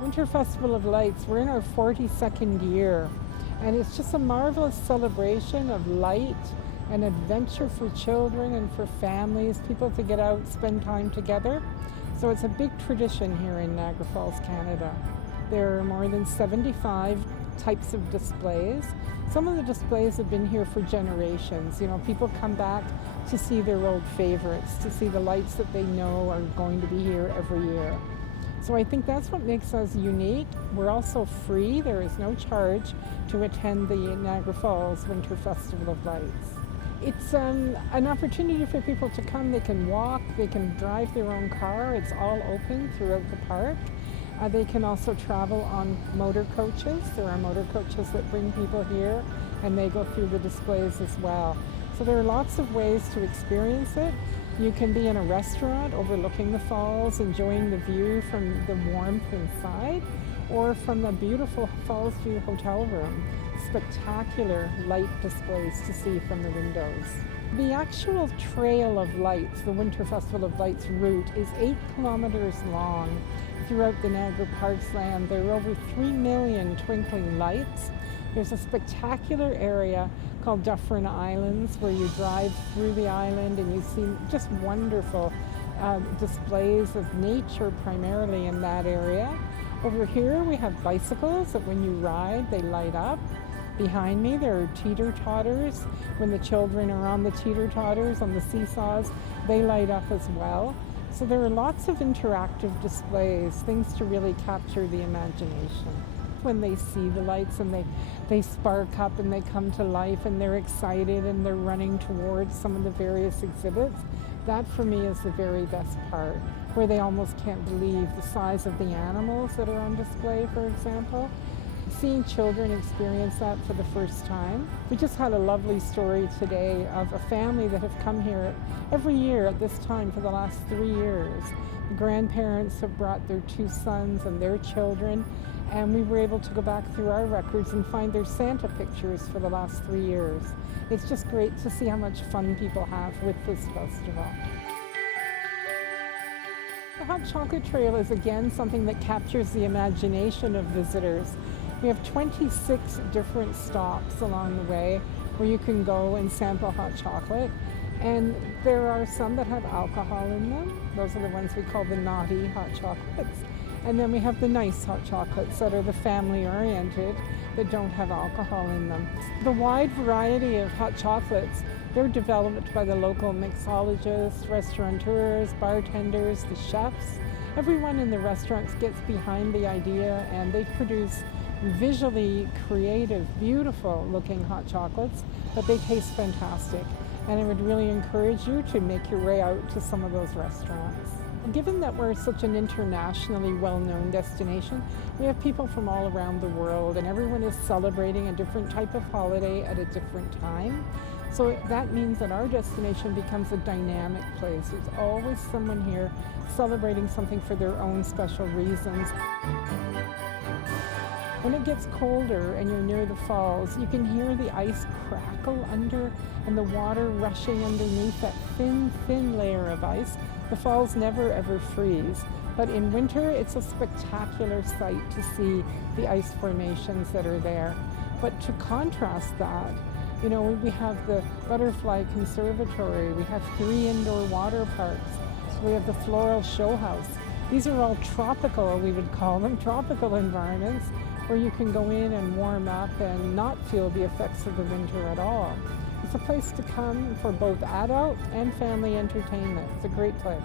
Winter Festival of Lights, we're in our 42nd year, and it's just a marvelous celebration of light and adventure for children and for families, people to get out, spend time together. So it's a big tradition here in Niagara Falls, Canada. There are more than 75 types of displays. Some of the displays have been here for generations. You know, people come back to see their old favorites, to see the lights that they know are going to be here every year. So I think that's what makes us unique. We're also free. There is no charge to attend the Niagara Falls Winter Festival of Lights. It's an opportunity for people to come. They can walk, they can drive their own car. It's all open throughout the park. They can also travel on motor coaches. There are motor coaches that bring people here, and they go through the displays as well. So there are lots of ways to experience it. You can be in a restaurant overlooking the falls, enjoying the view from the warmth inside, or from the beautiful Falls View hotel room. Spectacular light displays to see from the windows. The actual Trail of Lights, the Winter Festival of Lights route, is 8 kilometers long throughout the Niagara Parks land. There are over 3 million twinkling lights. There's a spectacular area called Dufferin Islands where you drive through the island and you see just wonderful displays of nature primarily in that area. Over here we have bicycles that when you ride they light up. Behind me there are teeter-totters. When the children are on the teeter-totters, on the seesaws, they light up as well. So there are lots of interactive displays, things to really capture the imagination. When they see the lights and they spark up and they come to life and they're excited and they're running towards some of the various exhibits, that for me is the very best part, where they almost can't believe the size of the animals that are on display, for example. Seeing children experience that for the first time. We just had a lovely story today of a family that have come here every year at this time for the last 3 years. The grandparents have brought their 2 sons and their children, and we were able to go back through our records and find their Santa pictures for the last 3 years. It's just great to see how much fun people have with this festival. The Hot Chocolate Trail is again something that captures the imagination of visitors. We have 26 different stops along the way where you can go and sample hot chocolate. And there are some that have alcohol in them. Those are the ones we call the naughty hot chocolates. And then we have the nice hot chocolates that are the family-oriented that don't have alcohol in them. The wide variety of hot chocolates, they're developed by the local mixologists, restaurateurs, bartenders, the chefs. Everyone in the restaurants gets behind the idea and they produce visually creative, beautiful looking hot chocolates, but they taste fantastic. And I would really encourage you to make your way out to some of those restaurants. Given that we're such an internationally well-known destination, we have people from all around the world and everyone is celebrating a different type of holiday at a different time. So that means that our destination becomes a dynamic place. There's always someone here celebrating something for their own special reasons. When it gets colder and you're near the falls, you can hear the ice crackle under and the water rushing underneath that thin, thin layer of ice. The falls never ever freeze, but in winter it's a spectacular sight to see the ice formations that are there. But to contrast that, you know, we have the Butterfly Conservatory, we have 3 indoor water parks, so we have the Floral Show House. These are all tropical, we would call them, tropical environments where you can go in and warm up and not feel the effects of the winter at all. It's a place to come for both adult and family entertainment. It's a great place.